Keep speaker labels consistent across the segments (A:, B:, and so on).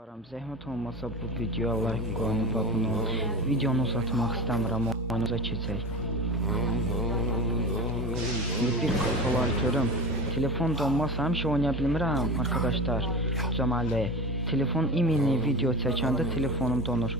A: Varam zəhmət olmasa bu videoya like qoyun və bunu videonu uzatmaq istəmirəm oyunuza keçək. Bir kafalar görüm. Telefon donmasa həmişə oynaya bilmirəm arkadaşlar. Cəməli, telefon imini video çəkəndə telefonum donur.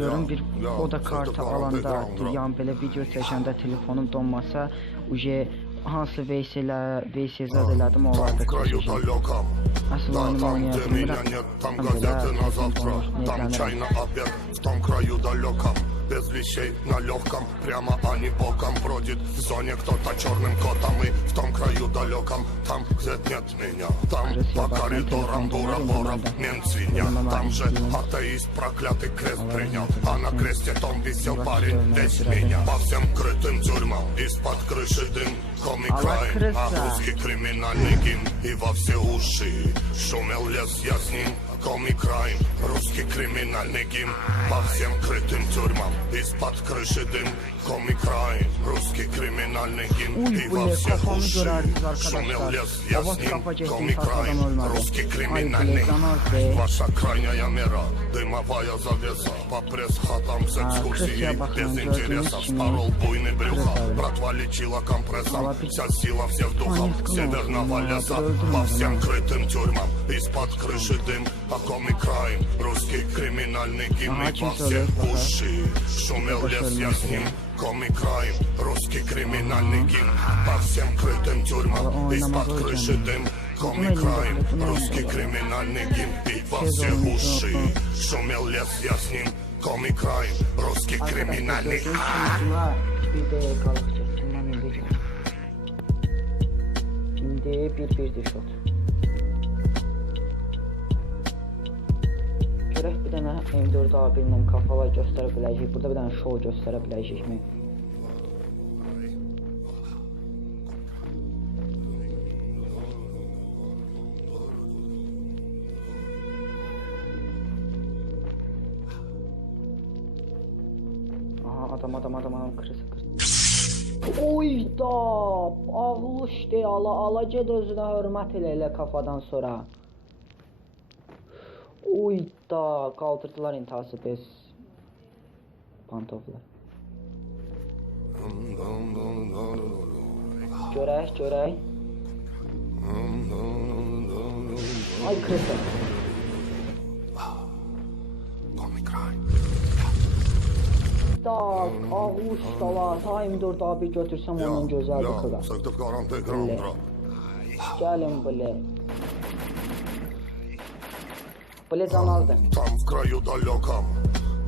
A: Görüm bir o da kartı alanda, yəni belə video çəkəndə telefonum donmasa, uje hansı VS-lə VS zad elədim onlarda
B: Там в краю
A: keçəcəm.
B: далеком
A: Asıl
B: Да,
A: oyunumu
B: там,
A: oynaya
B: где меня
A: bilmirəm.
B: нет, там
A: Там
B: газеты
A: belə
B: на завтра
A: telefon
B: Там
A: neydən
B: чай на обед, в том краю далеком Без вещей на легком, прямо а не боком Бродит в зоне кто-то черным котом И в том краю далеком, там, где нет меня Там
A: Крыс я
B: по
A: бахну,
B: коридорам
A: телефон
B: дура
A: говорю,
B: боров,
A: надо.
B: мент свинья
A: Надо
B: Там же
A: мамочки.
B: атеист проклятый крест
A: Ладно,
B: принял
A: это
B: А на
A: зачем?
B: кресте том висел
A: Ну,
B: парень
A: вообще,
B: Весь
A: ну,
B: меня
A: это
B: по всем крытым тюрьмам Из-под крыши дым, коми
A: А вот
B: край А
A: крыса.
B: русский криминальный гимн И во все уши шумел лес, я с ним Коми край, русский криминальный гимн По всем крытым тюрьмам Из-под крыши дым, коми край Русский криминальный гимн
A: Uy
B: И
A: bu
B: во
A: ne
B: все
A: kafamı
B: уши
A: görerdiniz
B: шумел
A: arkadaşlar.
B: лес, я
A: Baba
B: с ним
A: kafa çektim
B: Коми край,
A: kafadan ölmedi.
B: русский
A: Ay
B: криминальный
A: bilekten be.
B: Ваша крайняя мера, дымовая завеса По пресс-хатам с экскурсией
A: крыса бахнул,
B: Без
A: делать
B: интереса
A: ничего.
B: вспорол буйный брюха
A: Крыса.
B: Братва лечила компрессом
A: Молодец.
B: Вся сила всех духов
A: не ткнул,
B: Северного
A: ну,
B: леса
A: подожди,
B: По
A: ну,
B: всем
A: ну.
B: крытым тюрьмам Из-под крыши дым По коми край Русский криминальный гимн
A: Ага,
B: И во
A: чем
B: все
A: туалет, ага.
B: уши Шумел
A: Это
B: лес,
A: что,
B: я с
A: ну,
B: ним Коми край Русский криминальный гимн По всем крытым тюрьмам
A: Ой,
B: Из-под
A: намазал
B: крыши
A: тему.
B: дым Коми
A: Думаю,
B: край
A: не буду,
B: Русский
A: ну,
B: криминальный гимн И во
A: Все
B: все
A: думаю,
B: уши
A: что-
B: Шумел лес, я с ним Коми край Русский криминальный
A: Arkadaşlar 101 shot. Görək bir dənə M4 A1 ilə kafala göstərə biləcək. Burada bir dənə show göstərə biləcəkmi? Aha adam adam adam adam kırısı kırısı. Oy da ağlış de ala ala ged özünə hörmət elə elə kafadan sonra. Oy da qaldırdılar intihası bez pantoflar. Görək, görək. Ay kırısı. Da ağlış da var. Time 4 abi götürsəm onun gözəldir kıra.
B: Сыктывкарам ты грандра
A: Gəlin belə. Belə canazdır.
B: Там в краю далеком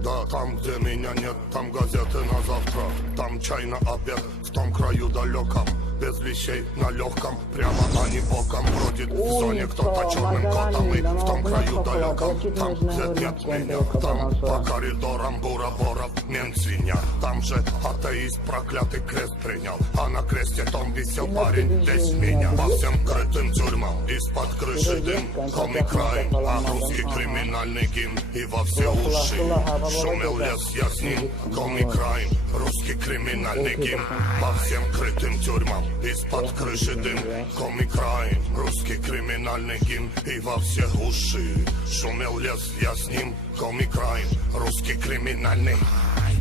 B: Да, там, где меня нет, там газеты на завтра Там чай на обед, в том краю далеком Без вещей на легком, прямо а не боком Бродит в
A: Ой,
B: зоне кто-то
A: да,
B: черным
A: Магарани,
B: котом И
A: да,
B: в том
A: ну,
B: краю
A: ну,
B: далеком
A: ну,
B: Там,
A: ну,
B: где
A: ну,
B: нет
A: ну,
B: меня
A: ну,
B: Там
A: ну,
B: по
A: ну,
B: коридорам бура-боров мент свинья Там же атеист проклятый крест принял А на кресте том висел
A: Ну,
B: парень
A: ты
B: Весь
A: же
B: меня
A: меня
B: по
A: видишь?
B: всем крытым тюрьмам Из-под крыши
A: Ты же
B: дым,
A: есть,
B: коми
A: концерт
B: край
A: на
B: А
A: Ага.
B: русский криминальный гимн И во все
A: Была, была,
B: уши
A: была, была, была,
B: Шумел
A: была.
B: лес, я с ним Коми край Русский криминальный
A: Ой, ты
B: гимн
A: такой.
B: По всем крытым тюрьмам Из-под крыши дым Коми край Русский криминальный гимн И во все уши Шумел лес, я с ним Коми край Русский криминальный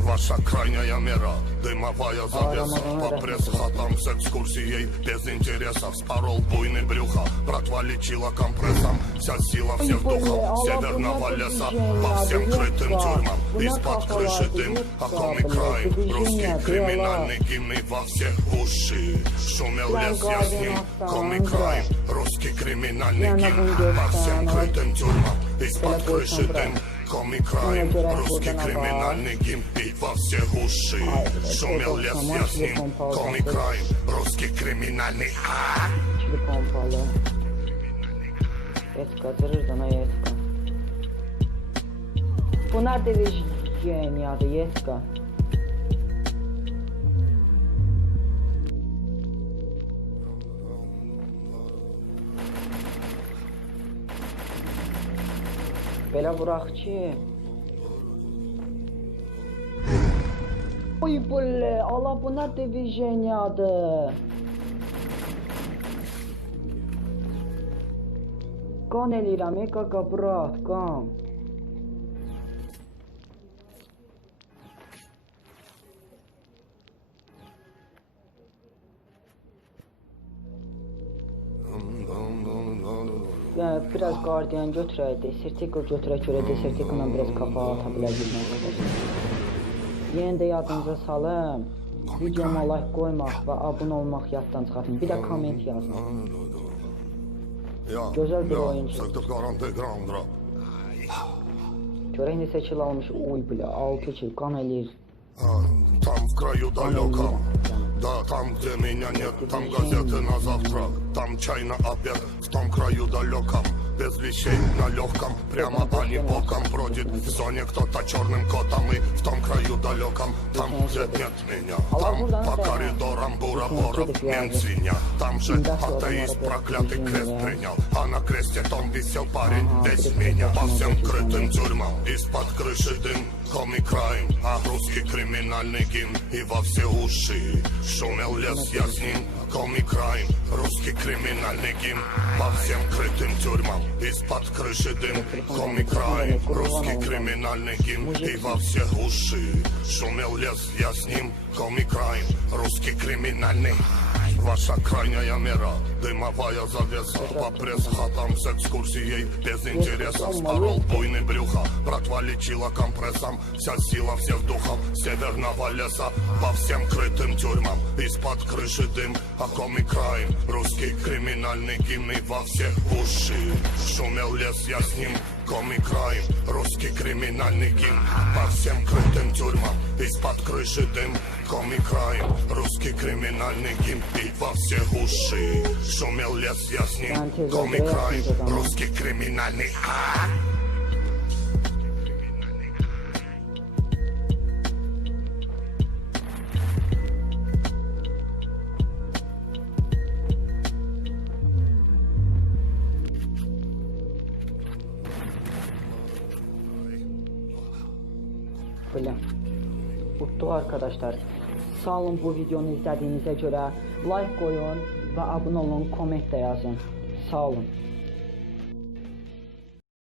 B: Ваша крайняя мера Дымовая завеса
A: Рамазан,
B: По
A: да.
B: пресс-хатам с экскурсией Без интереса вспорол буйный брюха Братва лечила компрессом Вся сила всех
A: Ой,
B: духов
A: бля, а
B: Северного
A: ладно,
B: леса
A: движение,
B: По всем
A: да,
B: крытым
A: да.
B: тюрьмам
A: У нас
B: Из-под
A: капала,
B: крыши дым
A: да,
B: А коми
A: бля,
B: край
A: движение,
B: Русский
A: да,
B: криминальный гимн И во все уши Шумел
A: Прям
B: лес, я с
A: гадина
B: ним
A: стала,
B: Коми
A: да.
B: край Русский криминальный
A: Я на
B: гимн
A: бундес
B: По всем
A: стала.
B: крытым тюрьмам Из-под
A: Телефон
B: крыши
A: брал.
B: дым Коми край
A: Ну, дурак,
B: Русский
A: вот она,
B: криминальный гимн И во все уши
A: Ай,
B: Шумел
A: это
B: лес,
A: сама
B: я с
A: себе
B: ним
A: помпала,
B: Коми
A: да.
B: край Русский криминальный
A: İkili pompalı. Yetka, tırır dana yetka. Bu nerede Belə vuraq ki Oy bule, Allah bu nerede Virginia'da? qan eləyirəm, ey qaqa brat, qan. biraz qardiyan götürək, desertiko götürək görə desertikola biraz kafa ata bilərik arkadaşlar. Yenə də yadınıza salım. Videoma like qoymaq və abunə olmaq yaddan çıxartın. Bir də komment yazın.
B: Ja,
A: Güzel bir
B: ja,
A: oyuncu.
B: Sırtlıklarında grandra.
A: Görək neçə kil almış. Uy bilə, 6 kil qan eləyir.
B: А, Там в краю далеком Да, там, Где меня нет Там газеты на завтрак Там чай на обед. В том краю далеком Без вещей на легком. Прямо а не боком Бродит в зоне кто-то черным котом. И в том краю далеком Там, где нет меня Там по коридорам бура-бора Там же атеист проклятый крест принял А на кресте том висел парень Весь меня. По всем крытым тюрьмам Из-под крыши дым Комик Крайм, а русский криминальный гимн И во все уши шумел лес, я с ним Комик Крайм, русский криминальный гимн По всем крытым тюрьмам Из-под крыши дым Комик Крайм, русский криминальный гимн И во все уши шумел лес, я с ним Комик Крайм, русский криминальный Ваша крайняя мера, дымовая завеса По пресс-хатам с экскурсией без интереса Спорол буйный брюха, братва лечила компрессом Вся сила всех духов северного леса По всем крытым тюрьмам, из-под крыши дым А комик краем, русский криминальный гимн И во все уши шумел лес, я с ним Комик краем, русский криминальный гимн По всем крытым тюрьмам, из-под крыши дым Комик краем, русский криминальный гимн И во все уши шумел лес, я с ним Комик краем, русский криминальный а
A: falan. Uttu arkadaşlar. Sağ olun bu videonu izlediğinize göre like koyun ve abone olun, komment de yazın. Sağ olun.